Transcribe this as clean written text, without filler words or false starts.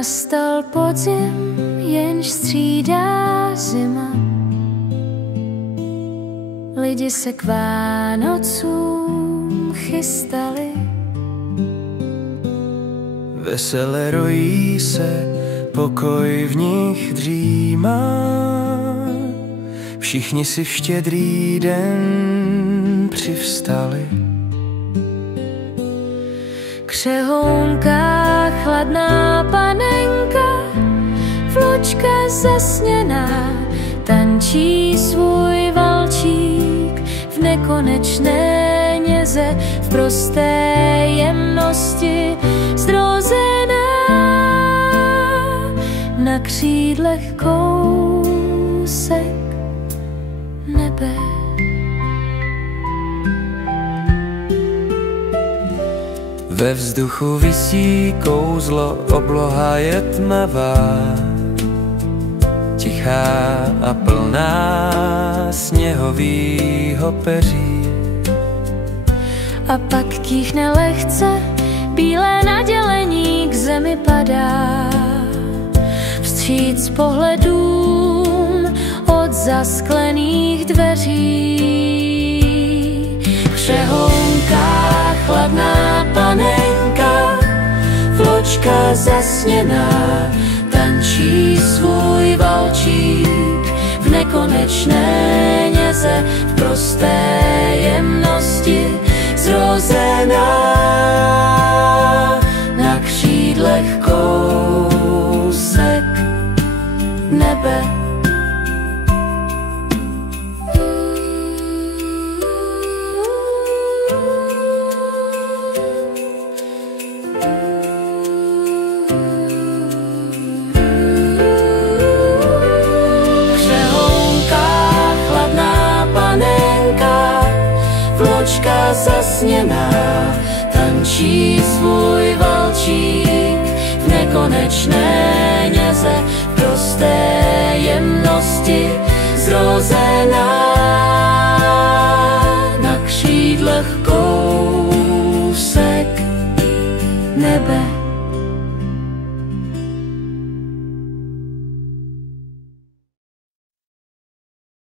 Nastal podzim, jenž střídá zima. Lidi se k Vánocům chystali. Vesele rojí se, pokoj v nich dřímá. Všichni si v štědrý den přivstali. Křehounká chladná panenka, vločka zasněná, tančí svůj valčík v nekonečné něze, v prosté jemnosti zrozená, na křídlech kousek nebe. Ve vzduchu visí kouzlo, obloha je tmavá, tichá a plná sněhovýho peří. A pak tíhne lehce, bílé nadělení k zemi padá, vstříc pohledům od zasklených dveří. Křehounká chladná panenka, vločka zasněná, tančí svůj valčík v nekonečné něze, v prosté jemnosti zrozená, na křídlech kousek nebe. Vločka zasněná, tančí svůj valčík v nekonečné něze, v prosté jemnosti zrozená, na křídlech kousek nebe.